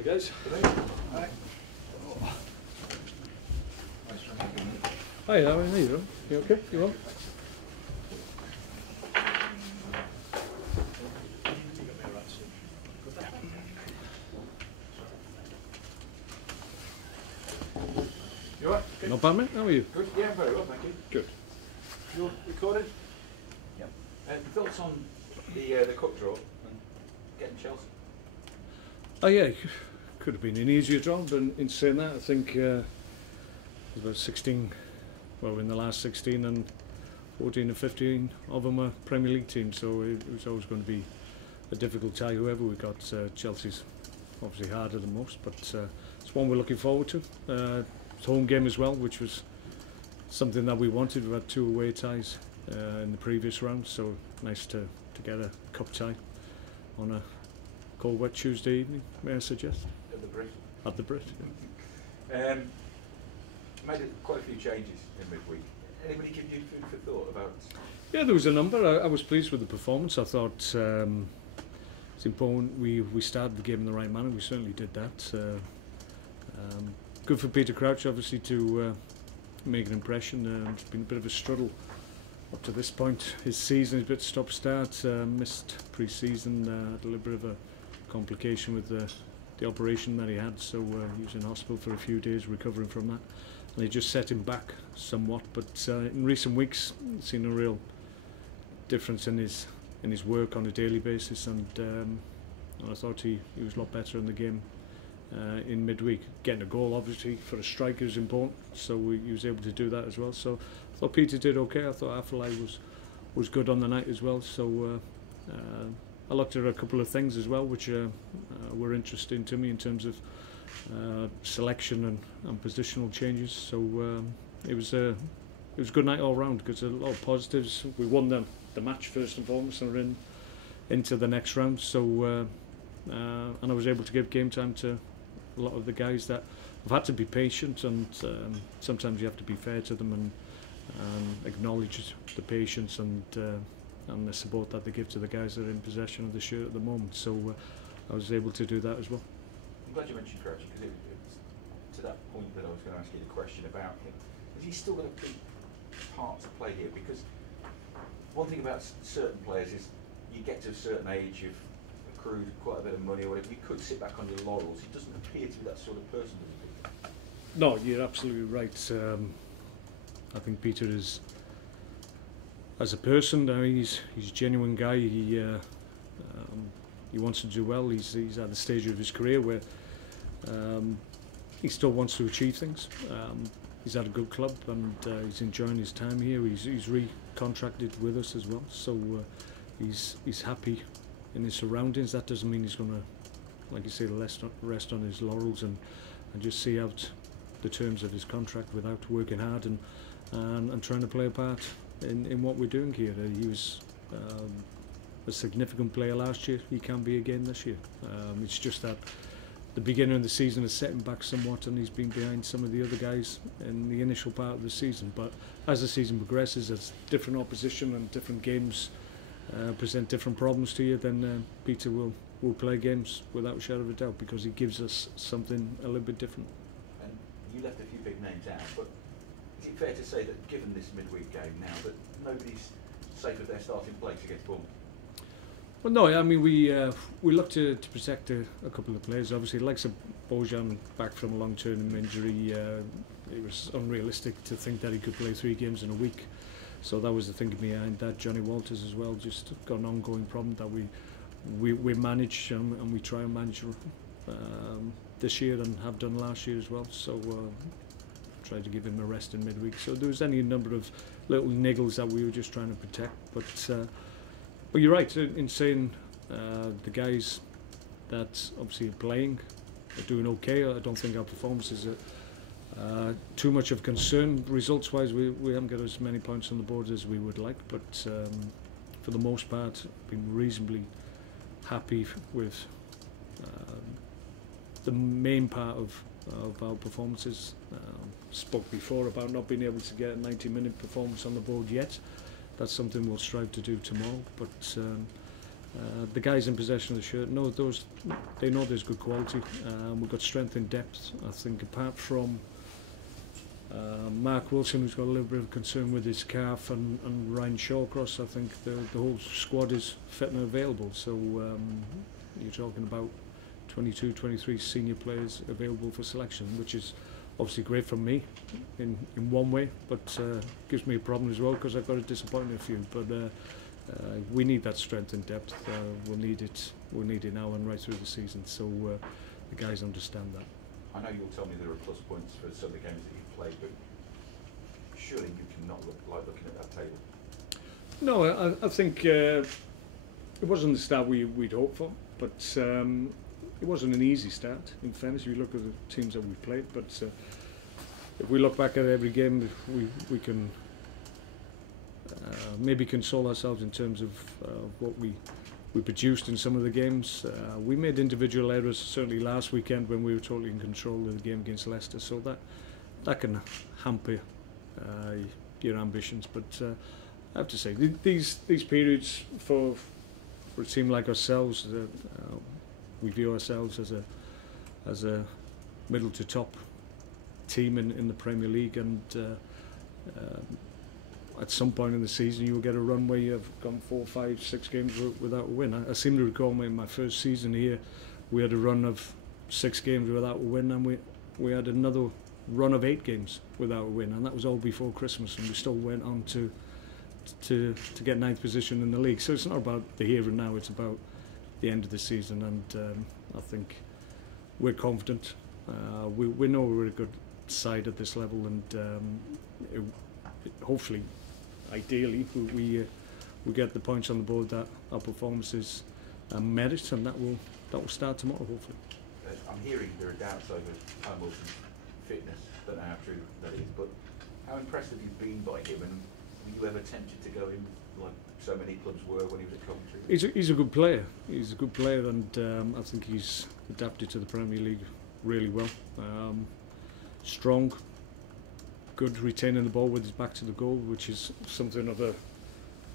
Hi guys. Hi. Hi, how are you? You okay? You well? You alright? Good. Not bad, mate. How are you? Good. Yeah, very well, thank you. Good. You're recording? Yeah. Thoughts on the cup draw and getting Chelsea? Oh yeah, could have been an easier job, but in saying that, I think about 16, well, in the last 16 and 14 and 15 of them are Premier League teams, so it was always going to be a difficult tie whoever we got. Chelsea's obviously harder than most, but it's one we're looking forward to. It's a home game as well, which was something that we wanted. We've had 2 away ties in the previous round, so nice to get a cup tie on a cold, wet Tuesday evening, may I suggest? At the Brit. At the Brit. Made quite a few changes in midweek. Anybody give you food for thought about? Yeah, there was a number. I was pleased with the performance. I thought it's important we started the game in the right manner. We certainly did that. Good for Peter Crouch, obviously, to make an impression. It's been a bit of a struggle up to this point. His season is a bit stop-start. Missed pre-season. Had a little bit of a complication with the operation that he had, so he was in hospital for a few days recovering from that, and it just set him back somewhat. But in recent weeks, I've seen a real difference in his work on a daily basis, and I thought he was a lot better in the game in midweek. Getting a goal, obviously, for a striker is important, so he was able to do that as well. So I thought Peter did okay. I thought Afellay was good on the night as well. So I looked at a couple of things as well, which were interesting to me in terms of selection and positional changes. So it was a good night all round, because a lot of positives. We won the match first and foremost, and we're into the next round. So and I was able to give game time to a lot of the guys that have had to be patient, and sometimes you have to be fair to them and acknowledge the patience and the support that they give to the guys that are in possession of the shirt at the moment. So I was able to do that as well. I'm glad you mentioned Crouch, because it was to that point that I was going to ask you the question about him. Is he still got a big part to play here? Because one thing about certain players is you get to a certain age, you've accrued quite a bit of money or whatever, you could sit back on your laurels. He doesn't appear to be that sort of person, does he? No, you're absolutely right. I think Peter is, as a person, he's a genuine guy. He wants to do well. He's at the stage of his career where he still wants to achieve things. He's at a good club, and he's enjoying his time here. He's re-contracted with us as well, so he's happy in his surroundings. That doesn't mean he's going to, like you say, rest on his laurels and just see out the terms of his contract without working hard and trying to play a part in what we're doing here. He was a significant player last year. He can be again this year. It's just that the beginning of the season has set him back somewhat, and he's been behind some of the other guys in the initial part of the season. But as the season progresses, as different opposition and different games present different problems to you, then Peter will play games without a shadow of a doubt, because he gives us something a little bit different. And you left a few big names out, but is it fair to say that given this midweek game now, that nobody's safe with their starting place against Bournemouth? Well, no, I mean, we look to protect a couple of players. Obviously, like Bojan back from a long-term injury, it was unrealistic to think that he could play 3 games in a week. So that was the thinking behind that. Johnny Walters as well, just got an ongoing problem that we manage and we try and manage this year, and have done last year as well. So tried to give him a rest in midweek. So there was any number of little niggles that we were just trying to protect. But you're right in saying the guys that obviously are playing are doing okay. I don't think our performances are too much of concern. Results-wise, we haven't got as many points on the board as we would like, but for the most part, been reasonably happy with the main part of our performances. Spoke before about not being able to get a 90-minute performance on the board yet. That's something we'll strive to do tomorrow, but The guys in possession of the shirt know those. They know there's good quality. We've got strength in depth. I think apart from Mark Wilson, who's got a little bit of concern with his calf, and Ryan Shawcross, I think the whole squad is fit and available. So you're talking about 22, 23 senior players available for selection, which is obviously great for me in one way, but gives me a problem as well because I've got to disappoint a few. But we need that strength and depth. We'll need it. We'll need it now and right through the season. So the guys understand that. I know you'll tell me there are plus points for some of the games that you've played, but surely you cannot look like looking at that table. No, I think it wasn't the start we'd hoped for, but it wasn't an easy start. In fairness, if you look at the teams that we've played, but if we look back at every game, we can maybe console ourselves in terms of what we produced in some of the games. We made individual errors certainly last weekend when we were totally in control of the game against Leicester, so that can hamper your ambitions. But I have to say, these periods for a team like ourselves, we view ourselves as a middle to top team in the Premier League, and at some point in the season you will get a run where you have gone 4, 5, 6 games without a win. I seem to recall in my first season here we had a run of 6 games without a win, and we had another run of 8 games without a win, and that was all before Christmas, and we still went on to get 9th position in the league. So it's not about the here and now, it's about the end of the season, and I think we're confident. We know we're a good side at this level, and hopefully, ideally, we get the points on the board that our performances merit, and that will start tomorrow, hopefully. I'm hearing there are doubts over Callum Wilson's fitness. Don't know how true that is, but how impressed have you been by him, and were you ever tempted to go in like so many clubs were when he was at Coventry? He's a good player. He's a good player, and I think he's adapted to the Premier League really well. Strong, good retaining the ball with his back to the goal, which is something of a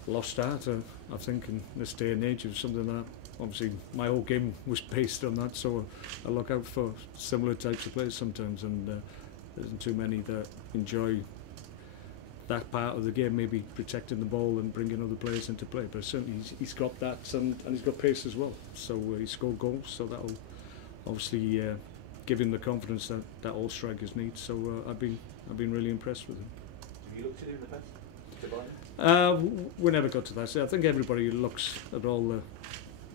lost art, I think, in this day and age. Of something that obviously my whole game was based on that, so I look out for similar types of players sometimes, and there isn't too many that enjoy that part of the game, maybe protecting the ball and bringing other players into play. But certainly he's got that, and he's got pace as well. So he scored goals, so that'll obviously give him the confidence that all strikers need. So I've been really impressed with him. Have you looked at him in the past to buy him? We never got to that. So I think everybody looks at all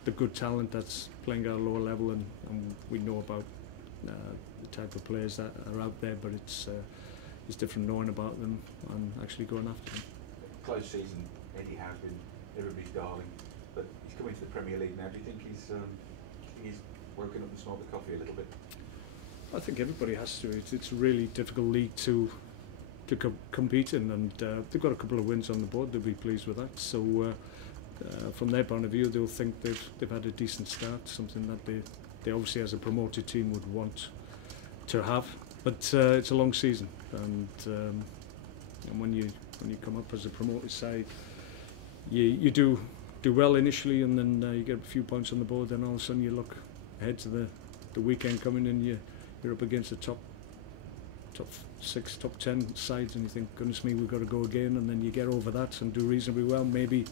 the good talent that's playing at a lower level, and we know about the type of players that are out there, but it's different knowing about them and actually going after them. Close season, Eddie has been everybody's darling, but he's coming to the Premier League now. Do you think he's woken up and smelled the coffee a little bit? I think everybody has to. It's a really difficult league to compete in, and they've got a couple of wins on the board. They'll be pleased with that. So from their point of view, they'll think they've had a decent start, something that they obviously as a promoted team would want to have. But it's a long season, and when you come up as a promoted side, you do well initially, and then you get a few points on the board. Then all of a sudden you look ahead to the weekend coming, and you're up against the top 6, top 10 sides, and you think, goodness me, we've got to go again. And then you get over that and do reasonably well, maybe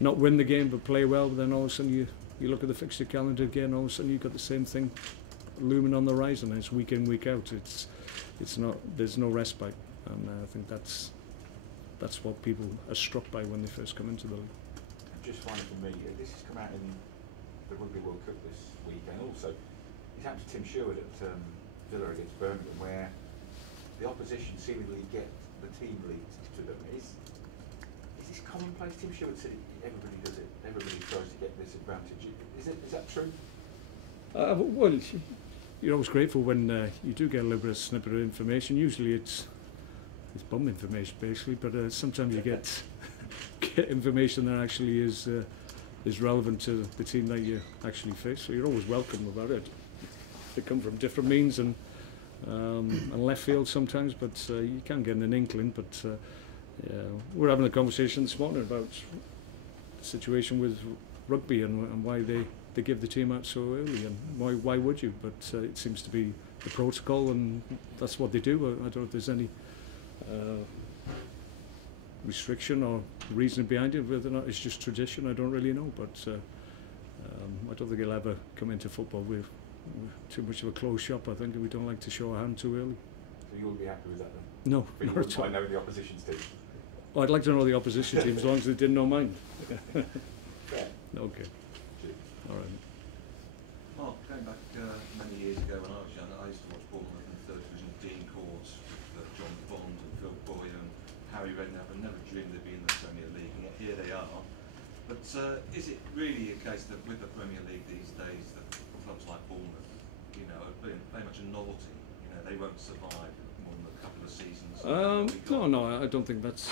not win the game but play well. But then all of a sudden you look at the fixture calendar again, all of a sudden you've got the same thing looming on the horizon. It's week in, week out. It's not, there's no respite, and I think that's what people are struck by when they first come into the league. Just finally for me, this has come out in the Rugby World Cup this week, and also it's happened to Tim Sherwood at Villa against Birmingham, where the opposition seemingly get the team leads to them. Is this commonplace? Tim Sherwood said everybody does it. Everybody tries to get this advantage. Is that true? Well, you're always grateful when you do get a little bit of snippet of information. Usually it's bum information basically, but sometimes you get information that actually is relevant to the team that you actually face. So you're always welcome about it. They come from different means and left field sometimes, but you can get an inkling. But we're having a conversation this morning about the situation with rugby and why they give the team out so early, and why would you? But it seems to be the protocol, and that's what they do. I don't know if there's any restriction or reason behind it, whether or not it's just tradition, I don't really know, but I don't think he'll ever come into football. We're too much of a closed shop, I think, and we don't like to show our hand too early. So you would be happy with that then? No, But you not wouldn't at all. mind knowing the opposition's team? Oh, I'd like to know the opposition team as long as they didn't know mine. Fair. Okay, all right. Mark, going back many years ago when I was young, I used to watch Bournemouth in the third division Dean Courts with John Bond and Phil Boyer and Harry Redknapp, and never dreamed they'd be in the Premier League, and yet here they are. But is it really a case that with the Premier League these days that clubs like Bournemouth, you know, are very much a novelty? You know, they won't survive more than a couple of seasons. No, I don't think that's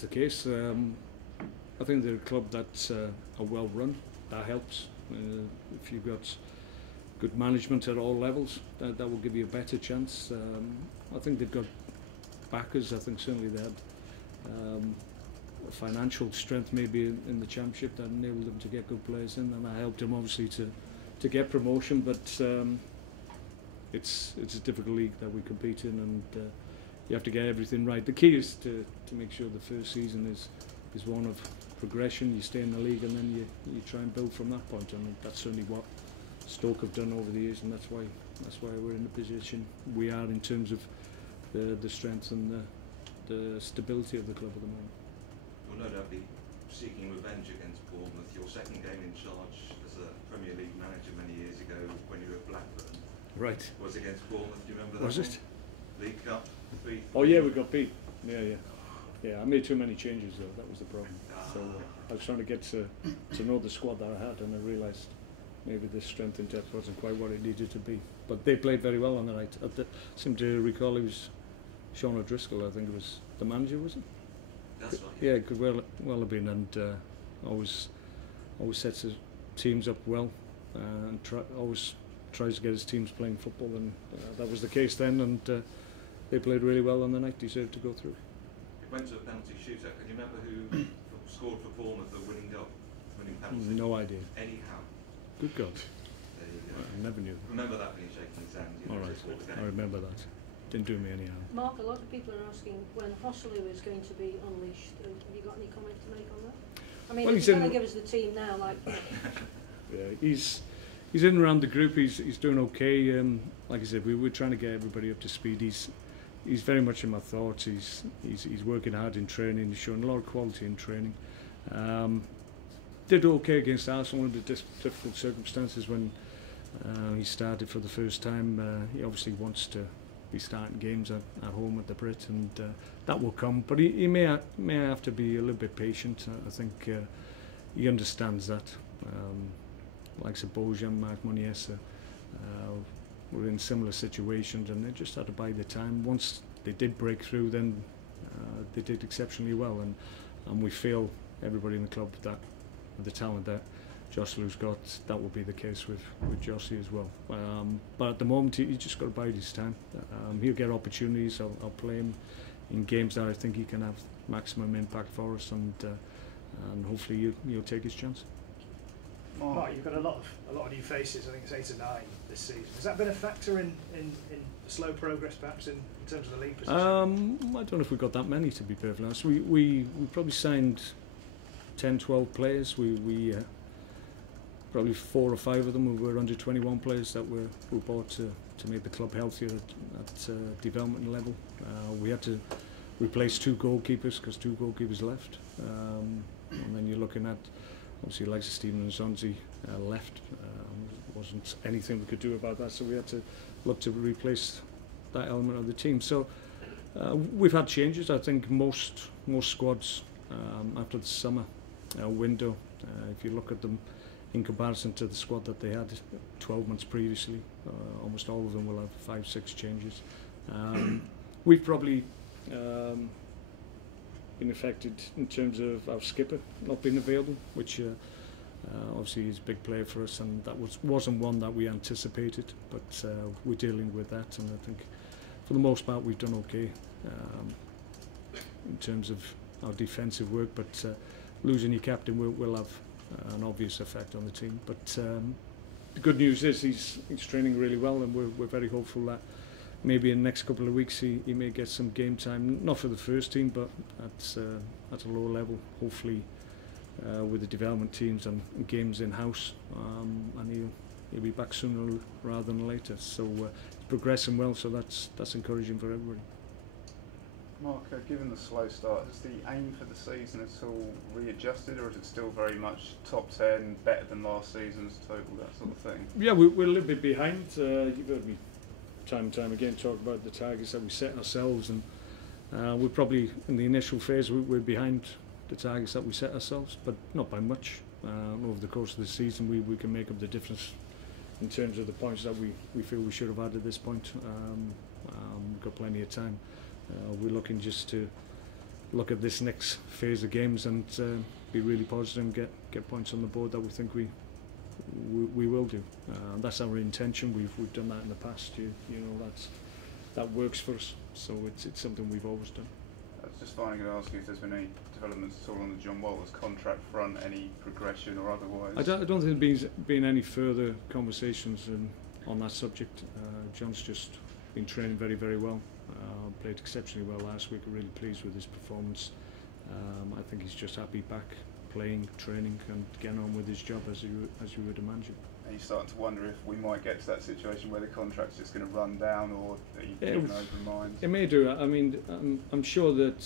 the case. I think they're a club that's are well run. That helps. If you've got good management at all levels, that will give you a better chance. I think they've got backers. I think certainly they had financial strength maybe in the Championship that enabled them to get good players in, and that helped them obviously to get promotion. But it's a difficult league that we compete in, and you have to get everything right. The key is to make sure the first season is one of progression. You stay in the league, and then you try and build from that point, and that's certainly what Stoke have done over the years, and that's why we're in the position we are in terms of the strength and the stability of the club at the moment. You'll no doubt be seeking revenge against Bournemouth. Your second game in charge as a Premier League manager many years ago when you were at Blackburn Right. was against Bournemouth. Do you remember that? Was it? League Cup 3. Oh yeah, we got beat. Yeah. I made too many changes though. That was the problem. So I was trying to get to know the squad that I had, and I realised maybe the strength and depth wasn't quite what it needed to be. But they played very well on the night. I seem to recall it was Sean O'Driscoll, I think it was the manager, was it? That's right. Yeah, it could well have been, and always sets his teams up well, and always tries to get his teams playing football, and that was the case then, and they played really well on the night, deserved to go through. It went to a penalty shootout. Can you remember who scored for Bournemouth the winning goal? Winning penalty? No idea. Eddie Howe. Good God. There you go. I never knew. Remember that when you're shaking his hand. You All know, right, just scored the game. I remember that. Didn't do me any harm. Mark, a lot of people are asking when Hossley is going to be unleashed. Have you got any comment to make on that? I mean, Well, he's going to give us the team now, like. Yeah, he's in and around the group. He's doing okay. Like I said, we were trying to get everybody up to speed. He's very much in my thoughts. He's working hard in training. He's showing a lot of quality in training. Did okay against Arsenal under difficult circumstances when he started for the first time. He obviously wants to be starting games at home at the Brit, and that will come. But he may have to be a little bit patient. I think he understands that. Like Bojan, Mark Muniesa, were in similar situations, and they just had to bide their time. Once they did break through, then they did exceptionally well, and we feel, everybody in the club, that with the talent that Jocelu's got, that will be the case with Jossie as well. But at the moment, he just got to bide his time. He'll get opportunities. I'll play him in games that I think he can have maximum impact for us, and hopefully he'll take his chance. Mark, you've got a lot of new faces. I think it's 8 or 9 this season. Has that been a factor in slow progress, perhaps in terms of the league position? I don't know if we got that many, to be perfectly honest. We probably signed 10, 12 players. We probably 4 or 5 of them were under 21 players that were bought to make the club healthier at development level. We had to replace 2 goalkeepers because 2 goalkeepers left, and then you're looking at, obviously, like Stephen and Zonzi left. Wasn't anything we could do about that, so we had to look to replace that element of the team. So we've had changes. I think most squads after the summer window, if you look at them in comparison to the squad that they had 12 months previously, almost all of them will have 5, 6 changes. We've probably been affected in terms of our skipper not being available, which obviously is a big player for us, and that wasn't one that we anticipated, but we're dealing with that, and I think for the most part we've done okay in terms of our defensive work, but losing your captain will have an obvious effect on the team. But the good news is he's training really well, and we're very hopeful that maybe in the next couple of weeks he may get some game time, not for the first team, but at a lower level, hopefully with the development teams and games in-house, and he'll be back sooner rather than later. So he's progressing well, so that's encouraging for everybody. Mark, given the slow start, has the aim for the season at all readjusted, or is it still very much top 10, better than last season's total, that sort of thing? Yeah, we're a little bit behind. You've heard me time and time again talk about the targets that we set ourselves, and we're probably in the initial phase we're behind the targets that we set ourselves, but not by much. Over the course of the season we can make up the difference in terms of the points that we feel we should have had at this point. We've got plenty of time. We're looking just to look at this next phase of games and be really positive and get points on the board that we think we will do. That's our intention. We've done that in the past. You know that works for us. So it's something we've always done. I was just finally going to ask you if there's been any developments at all on the John Walters contract front, any progression or otherwise? I don't think there's been any further conversations on that subject. John's just been training very, very well. Played exceptionally well last week. I'm really pleased with his performance. I think he's just happy back playing, training, and getting on with his job as you would imagine. Are you starting to wonder if we might get to that situation where the contract's just going to run down, or are you keeping open mind? It may do. I mean, I'm sure that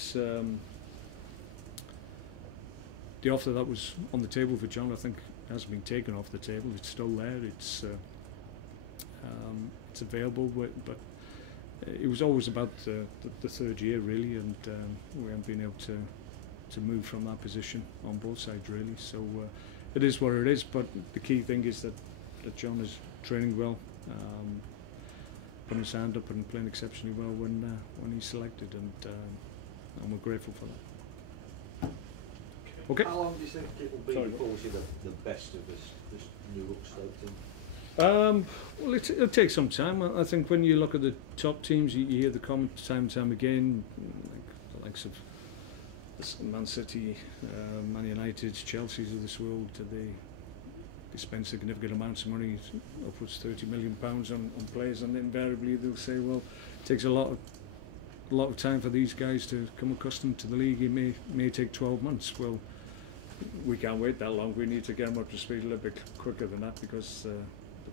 the offer that was on the table for John, I think, hasn't been taken off the table. It's still there. It's available, but it was always about the third year really, and we haven't been able to move from that position on both sides really. So it is what it is. But the key thing is that John is training well, putting his hand up and playing exceptionally well when he's selected, and we're grateful for that. Okay. How long do you think it will be before we see the best of this new look Stoke team? Well, it'll take some time. I think when you look at the top teams, you hear the comment time and time again, like the likes of Man City, Man United, Chelsea's of this world. They spend significant amounts of money, upwards £30 million on players, and invariably they'll say, well, it takes a lot of time for these guys to come accustomed to the league. It may take 12 months. Well, we can't wait that long. We need to get them up to speed a little bit quicker than that, because the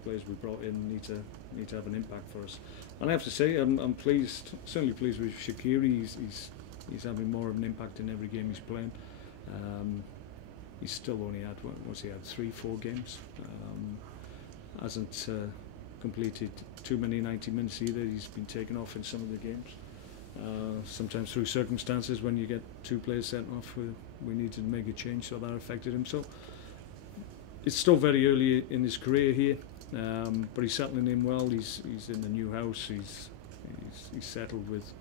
players we brought in need to have an impact for us. And I have to say, I'm pleased, certainly pleased with Shaqiri. He's having more of an impact in every game he's playing. He's still only had, what's he had, 3-4 games. Hasn't completed too many 90 minutes either. He's been taken off in some of the games. Sometimes through circumstances when you get two players sent off, we needed to make a change, so that affected him. So it's still very early in his career here, but he's settling in well. He's in the new house. He's settled with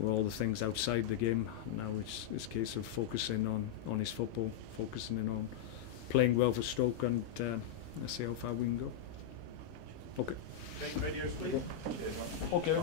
all the things outside the game. Now it's a case of focusing on his football, focusing in on playing well for Stoke, and let's see how far we can go. Okay. Radios, please. Okay.